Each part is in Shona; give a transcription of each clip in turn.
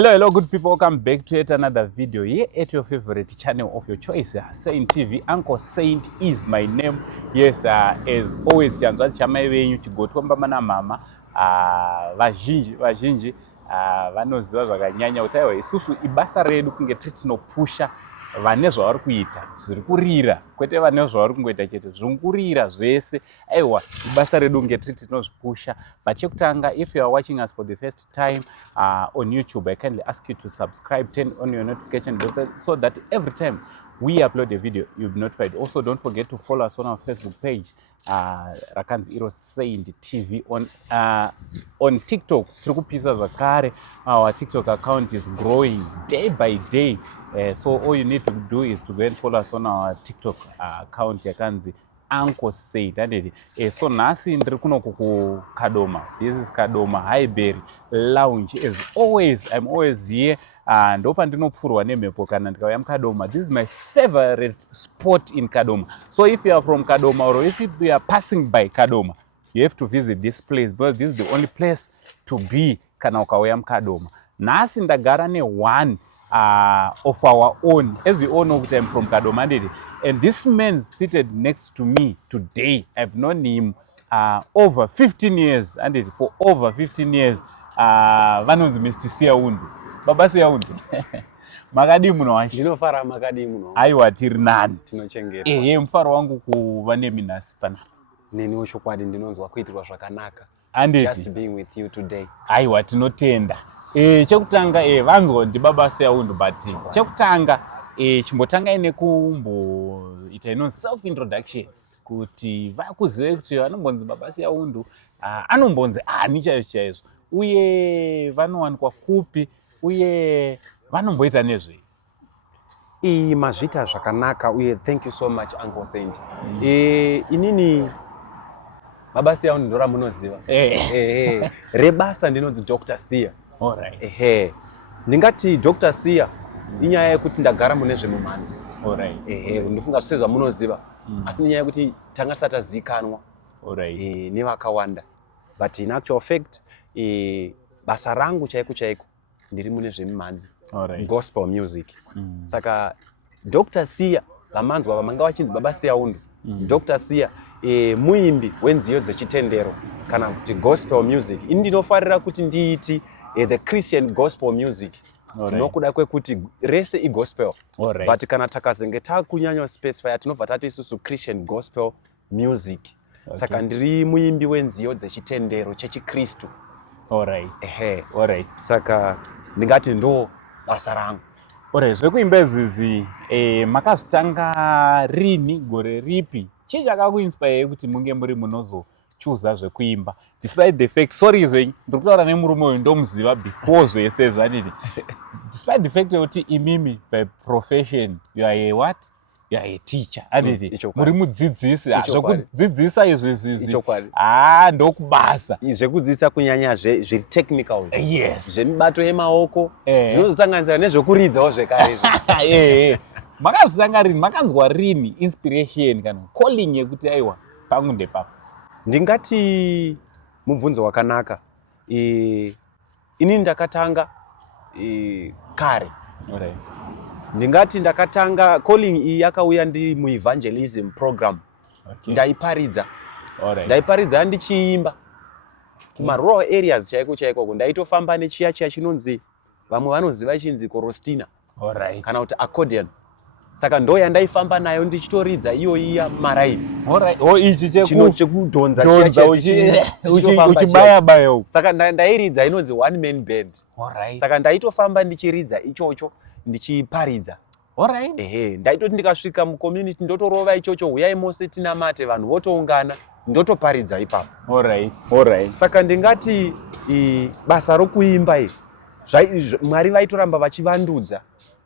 Hello, good people. Welcome back to yet another video here at your favorite channel of your choice, Saint TV. Uncle Saint is my name. Yes, as always, chanzwa chamai venyu chigotwa mana mama vazhinji vanoziva zvakanyanya kuti aiwa isusu ibasa redu kunge titinopusha vane zvavari kuita zviri kurira, kwete vane zvavari kungoita chete zviri kurira zvese. Aiwa ibasa redu kunge titinozvipusha. But chekutanga, if you are watching us for the first time on YouTube, I kindly ask you to subscribe, turn on your notification bell so that every time we upload a video you'll be notified. Also, don't forget to follow us on our Facebook page, Rakanzi Iro Saint TV. On TikTok, our TikTok account is growing day by day. So all you need to do is to go and follow us on our TikTok account, Yakanzi Uncle Saint. So nasi ndiri kuno ku Kadoma. This is Kadoma Highbury Lounge. As always, I'm always here. Ndopa ndinopfurwa nemhepo kana ndikauya muKadoma. This is my favorite spot in Kadoma. So if you are from Kadoma or if you are passing by Kadoma, you have to visit this place because this is the only place to be kana ukauya muKadoma. Nasi ndagara one of our own. As you all know, I'm from Kadoma, and this man seated next to me today, I've known him over 15 years, and for over 15 years, vanonzi Mr. Siaundu. Baba Siaundu. Makadi muno washi. Ndinofara makadi muno. Aiwa tiri nani. Tinochengeta. Mufaro wangu kuva neminasi pana. Neni ushokwadi ndinonzwa kuitirwa zvakanaka. Just being with you today. Aiwa tinotenda. Chekutanga vanzwa ndi Baba Siaundu, but chekutanga chimbotanga ine ita ino self introduction kuti vakuzive kuti vanombonzi Baba Siaundu anombonzi ani chaizvo uye vanowanikwa kupi uye vanomboita nezvei. Mazvita zvakanaka uye thank you so much Uncle Saint. Inini Baba Siaundu ndora munoziva. Rebasa ndinonzi Dr. Sia. Alright. Ndingati Dr. Sia inyaya yekuti ndagara mune zvemumanzi. Alright. Ndofunga zvose munoziva. Asi inyaya yekuti tanga satazikanwa. Alright. Nevakawanda. But in actual fact, basa rangu chaiko ndiri mune zvemumanzi. Alright. Gospel music. Saka Dr. Sia vamanzwa vamanga vachinzi Baba Siaundu. Dr. Sia muimbi wenziyo dzechitendero kana kuti gospel music. Ini ndinofarira kuti ndiiti the Christian gospel music. Nokuda kwekuti rese igospel. But kana takazenge takunyanya specify tinobva tati isusu Christian gospel music. Saka ndiri muimbi wenziyo dzechitendero chechikristu. Alright. Saka ndingati ndo basa rangu. Zvekuimba izvi makazvitanga rini, gore ripi? Chii chakakuinspire kuti munge muri munozochuza zvekuimba? Despite the fact, sorry ndiri kutaura nemurume uyu ndomuziva before zvese zvanini. Despite the fact kuti imimi by profession you are a what? You are a teacher. Muri mudzidzisi. Zvekudzidzisa izvi ndokubasa. Zvekudzidzisa kunyanya zviri technical. Yes. Zvemibato yemaoko. Zvinosanganisira nezvekuridzawo zvekare. Makazvitanga rini? Makanzwa rini inspiration kana calling yekuti aiwa pangu ndepapo? Ndingati mubvunzo wakanaka. Ini ndakatanga kare. Alright. Ndingati ndakatanga calling iyi yakauya ndi muevangelism program. Ndaiparidza. Alright. Ndaiparidza ndichiimba kuma rural areas chaiko ndaitofamba nechiya chinonzi vamwe vanoziva chinzi korostina. Alright. Kana kuti accordion. Saka ndo yandaifamba nayo ndichitoridza iyo iya maraini. Alright. Ichi chekudhonza uchibaya. Saka ndairidza inonzi one man band. Alright. Saka ndaitofamba ndichiridza ichocho ndichiparidza. Alright. Ndaitoti ndikasvika mucommunity ndotorova ichocho uyai mose tinamate vanhu votoungana ndotoparidza ipapo. Alright. Saka ndingati basa rokuimba Mwari vaitoramba vachivandudza.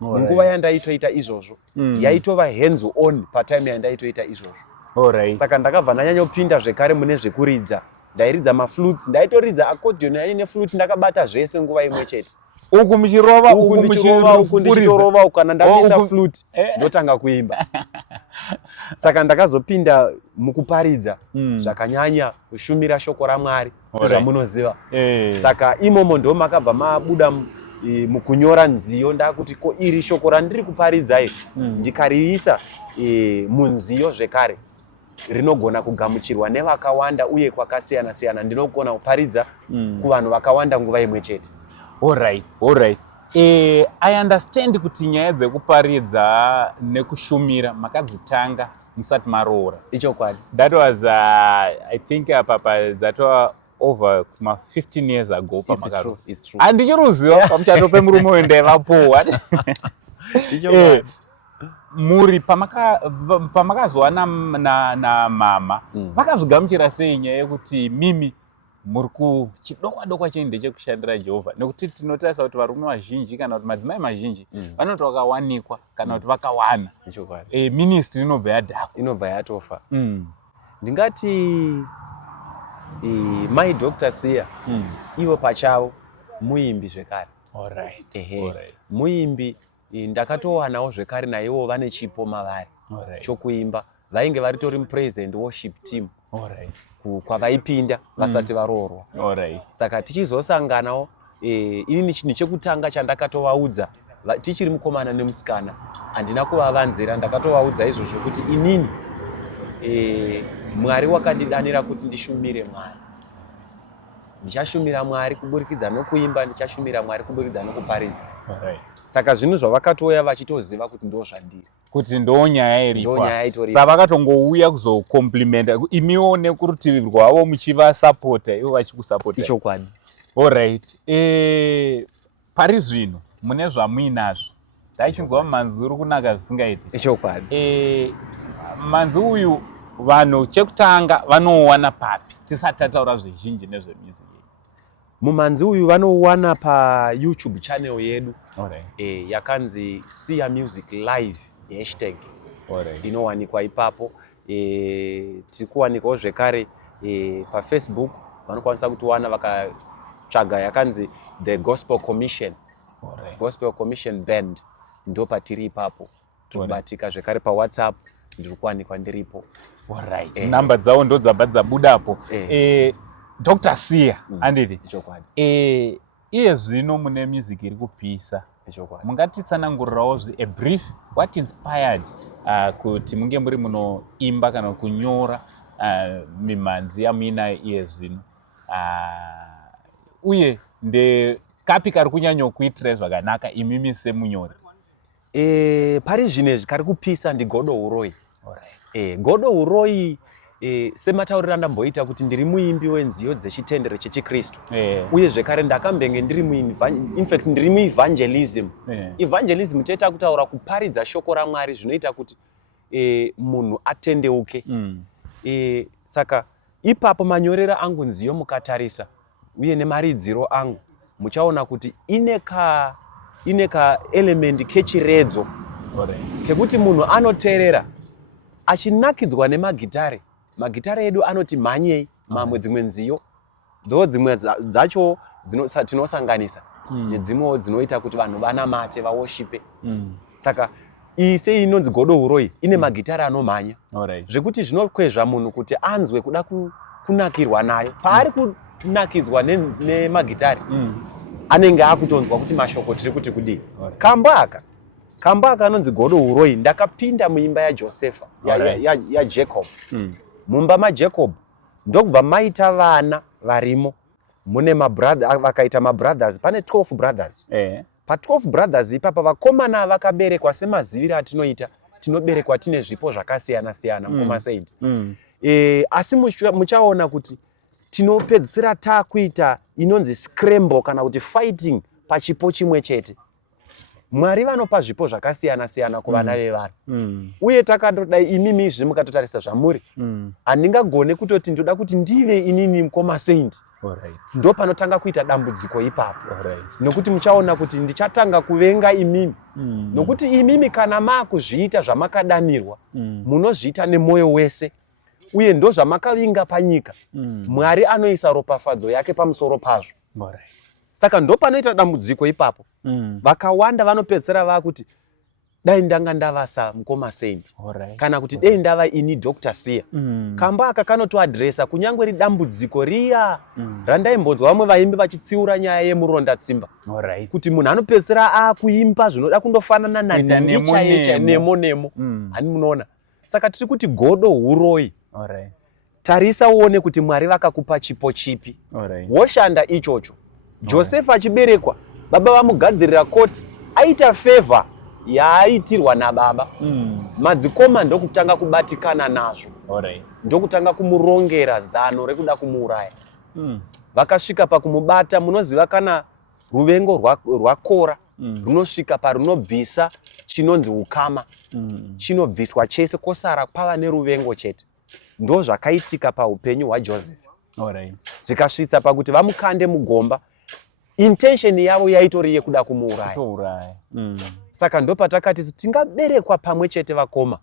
Munguva yandaitoita izvozvo yaitova hands on patime yandaitoita izvozvo. Saka ndakabva ndanyanya kupinda zvekare mune zvekuridza. Ndairidza maflutes, ndaitoridza accordion yaine flute ndakabata zvese nguva imwe chete. Uku muchirova uku ndichitorova kana ndamisa flute ndotanga kuimba. Saka ndakazopinda mukuparidza zvakanyanya kushumira shoko raMwari sezvamunoziva. Saka imomo ndo makabva mabuda mukunyora nziyo ndakuti ko iri shoko randiri kuparidza ndikariisa munziyo zvekare rinogona kugamuchirwa nevakawanda uye kwakasiyana siyana ndinogona kuparidza kuvanhu vakawanda nguva imwe chete. Alright. I understand kuti nyaya dzekuparidza nekushumira makadzitanga musati maroora. Ichokwadi. That was I think dzatova over 15 years ago. It's true. Handichiruziva pamuchato pemurume wendaivapowa. Ichokwadi. Muri pamakazowana na mama vakazvigamuchira sei nyaya yekuti mimi muri kuchidokwa chenyu ndechekushandira Jehovha, nekuti tinotarisa kuti varume vazhinji kana kuti madzimai mazhinji vanoti vakawanikwa kana kuti vakawana ministry inobva yadhakwa, inobva yatofa. Ndingati mai Dr. Sia ivo pachavo muimbi zvekare. Muimbi ndakatowanawo zvekare naivo vane chipo mavari chokuimba, vainge varitori mupraise and worship team kwavaipinda vasati varoorwa. Saka tichizosanganawo ini chinhu chekutanga chandakatovaudza tichiri mukomana nemusikana, handina kuvavanzira, ndakatovaudza izvozvo kuti inini Mwari wakandidanira kuti ndishumire Mwari. Ndichashumira Mwari kuburikidza nokuimba, ndichashumira Mwari kuburikidza nokuparidza. Saka zvinhu zvavakatouya vachitoziva kuti ndo zvandiri, kuti ndo nyaya iripo. Saka vakatongouya kuzokomplimenta imiwo nekurutivi rwavo muchivasapota ivo vachikusapota. Ichokwadi. Alright. Pari zvino mune zvamuinazvo ndaichingwa manzi uri kunaka zvisingaiti. Ichokwadi. Manzi uyu vanhu chekutanga vanouwana papi tisati tataura zvizhinji nezvemusic? Mumanzi uyu vanouwana paYouTube channel yedu yakanzi Sia Music Live hashtag inowanikwa ipapo. Tirikuwanikwawo zvekare paFacebook, vanokwanisa kutiwana vakatsvaga yakanzi The Gospel Commission. Gospel Commission Band ndo patiri ipapo. Tinobatika zvekare paWhatsApp ndiri kuwanikwa ndiripo. Namba dzavo ndo dzabva dzabudapo. Dr. Sia anditi iye zvino mune music iri kupisa, mungatitsanangurirawo a brief what inspired kuti munge muri munoimba kana kunyora mimhanzi yamuina iye zvino, uye ndekapi kari kunyanya kuitira zvakanaka imimi semunyori? Pari zvinezvi kari kupisa ndiGodo Uroi. Godo Uroi sematauriro andamboita kuti ndiri muimbi wenziyo dzechitendero chechikristu, uye zvekare ndakambenge ndiri ndiri muevangelism. Evangelism toita kutaura kuparidza shoko raMwari zvinoita kuti munhu atendeuke. Saka ipapo manyorera angu nziyo mukatarisa uye nemaridziro angu muchaona kuti ine ka element kechiredzo kekuti munhu anoteerera achinakidzwa nemagitare. Magitare edu anoti mhanyei, mamwe dzimwe nziyo ndo dzimwe dzacho tinosanganisa nedzimwewo dzinoita kuti vanhu vanamate vaoshipe. Saka iyi sei inonzi Godo Uroi ine magitare anomhanya zvekuti zvinokwezva munhu kuti anzwe kuda kunakirwa nayo. Paari kunakidzwa nemagitare anenge akutonzwa kuti mashoko tiri kuti kudii. Kamba aka anonzi Godo Uroi ndakapinda muimba yaJosefa yaJacob. Mumba maJacob ndokubva maita vana varimo, mune vakaita mabrothers, pane 12 brothers. Pa12 brothers ipapa vakomana vakaberekwa semaziviro atinoita, tinoberekwa tine zvipo zvakasiyana siyana mukomasaidi. Asi muchaona kuti tinopedzisira takuita inonzi scramble kana kuti fighting pachipo chimwe chete. Mwari vanopa zvipo zvakasiyana siyana kuvana vevanhu, uye takandodai imimi zvemukatotarisa zvamuri, handingagone kutoti ndoda kuti ndive inini mukoma saint. Ndo panotanga kuita dambudziko ipapo, nokuti muchaona kuti ndichatanga kuvenga imimi, nokuti imimi kana makuzviita zvamakadanirwa munozviita nemwoyo wese, uye ndo zvamakavinga panyika. Mwari anoisa ropafadzo yake pamusoro pazvo. Saka ndo panoita dambudziko ipapo. Vakawanda vanopedzera vakuti dai ndanga ndava samukoma Saint Alright. kana kuti dei ndava ini Dr. Sia. Kamba aka kanotoadresa kunyangwe ridambudziko riya randaimbodzwa vamwe vaimbi vachitsiura nyaya yemuronda tsimba. Alright. Kuti munhu anopedzisira akuimba zvinoda kundofanana nanhindi chaiye nemo. Hani munoona. Saka tiri kuti godo huroi. Alright. Tarisa uone kuti Mwari vakakupa chipo chipi. Alright. Woshanda ichocho. Joseph achiberekwa, baba vamugadzirira koti, aita favor yaaitirwa nababa. Madzikoma ndokutanga kubatikana nazvo. Alright. Ndokutanga kumurongera zano rekuda kumuuraya. Vakasvika pakumubata, munoziva kana ruvengo rwakora runosvika parunobvisa chinonzi ukama. Chinobviswa chese kosara pava neruvengo chete. Ndo zvakaitika paupenyu hwaJoseph. Alright. Zvikasvitsa pakuti vamukande mugomba. Intention yavo yaitori yekuda kumuuraya. Saka ndo patakati tingaberekwa pamwe chete vakoma.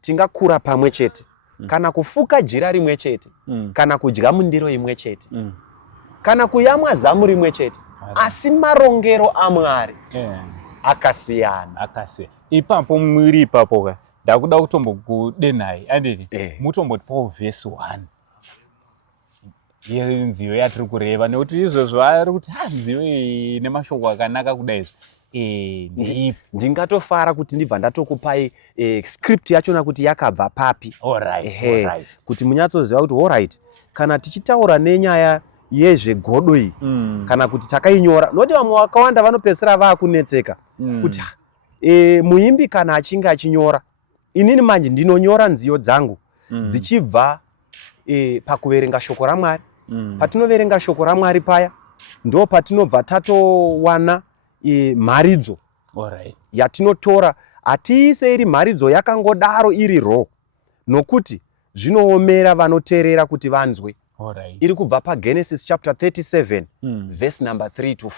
Tingakura pamwe chete. Kana kufuka jira rimwe chete. Kana kudya mundiro imwe chete. Kana kuyamwa zamu rimwe chete. Asi marongero aMwari akasiyana. Ipapo mwiri ipapo ka ndakuda kutombokudenai anditi mutombotipawo verse 1 yenziyo yatiri kureva nekuti izvozvo ari kuti nziyo nemashoko akanaka kudai ndingatofara kuti ndibva ndatokupai script yachona kuti yakabva papi. Alright. Kuti munyatsoziva kuti alright kana tichitaura nenyaya yezvegodo iyi kana kuti takainyora noti vamwe vakawanda vanopedzisira vakunetseka kuti muimbi kana achinge achinyora, inini manje ndinonyora nziyo dzangu dzichibva pakuverenga shoko raMwari. Patinoverenga shoko raMwari paya ndo patinobva tatowana mharidzo yatinotora. Hatiise iri mharidzo yakangodaro iri raw, nokuti zvinoomera vanoteerera kuti vanzwe. Iri kubva paGenesis chapter 37 verse number 3 to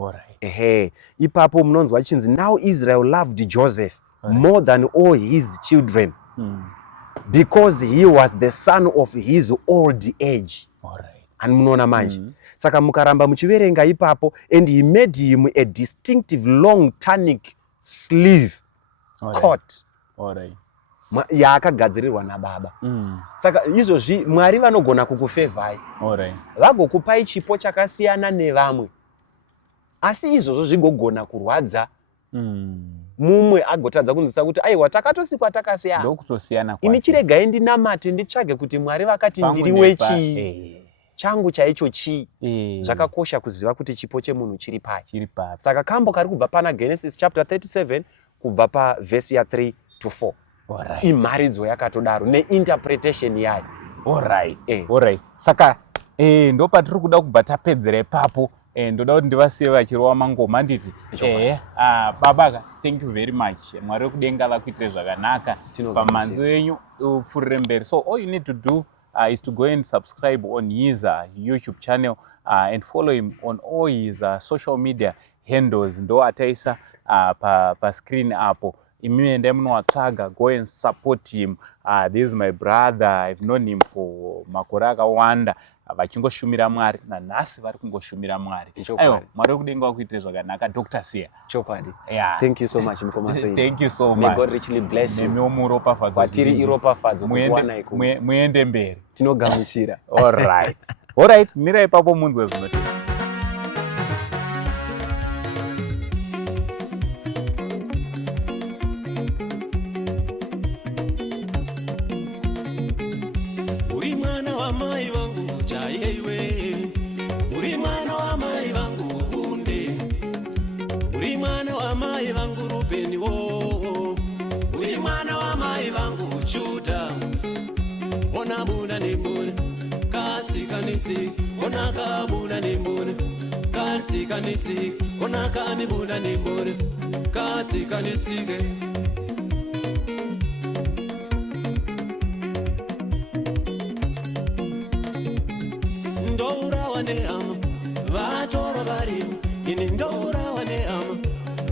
4. Ipapo munonzwa chinzi, now Israel loved Joseph more than all his children because he was the son of his old age. Ani munoona manje. Saka mukaramba muchiverenga ipapo, and he made him a distinctive long tunic sleeve coat yaakagadzirirwa nababa. Saka izvozvi Mwari vanogona kukufevhai, vagokupai chipo chakasiyana nevamwe, asi izvozvo zvigogona kurwadza mumwe agotadza kunzwisa kuti aiwa takatosikwa takasiyana. Ini chiregai ndinamate nditsvage kuti Mwari vakati ndiri wechii, changu chaicho chii. Zvakakosha kuziva kuti chipo chemunhu chiri pai. Saka kambo kari kubva pana Genesis chapter 37 kubva pavhesi ya3 to 4. Imharidzo yakatodaro neinterpretation yayo. Alright. Saka ndo patiri kuda kubva tapedzera ipapo. Ndoda kuti ndivasiye vachirova mangoma nditi baba, thank you very much. Mwari wekudenga vakuitire zvakanaka pamanzo yenyu upfurire mberi. So all you need to do is to go and subscribe on his YouTube channel and follow him on all his social media handles. Ndo ataisa pa screen apo. Imiende munowatsvaga, go and support him. This is my brother. I've known him for makore akawanda vachingoshumira Mwari, nanhasi vari kungoshumira Mwari. Aiwa, Mwari wekudenga vakuitire zvakanaka. Dr. Sia. Chokwadi. Thank you so much mukoma Saint. Thank you so much. May God richly bless you. Nemiwo muropafadzo. Kwatiri iropafadzo kukuwana iko. Muende mberi. Tinogamuchira. Alright. Mira ipapo munzwe zvinoti. Ndora wane ama vatoro varipo, ini ndora wane ama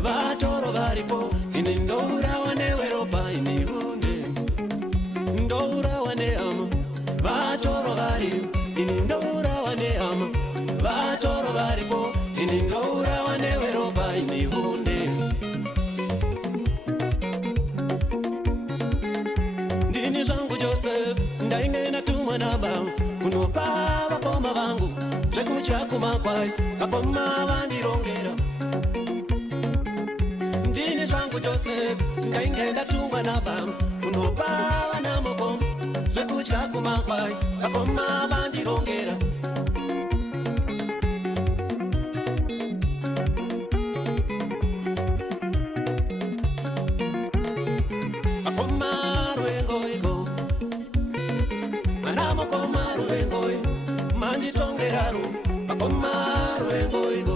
vatoro varipo, ini ndora wane weropa ini bunde. Ndora wane ama vatoro varipo, ini ndora wane ama vatoro varipo, ini ndora wane weropa ini bunde. vakoma vangu zvekudya kumakwai vakoma vandirongera ndini zvangu chose ndainge ndatumwa nababa kunopa vana mukoma zvekudya kumakwai vakoma vandirongera vakoma ruengoiko vana mukoma ruengoiko manditongeraru vakoma ruengoiko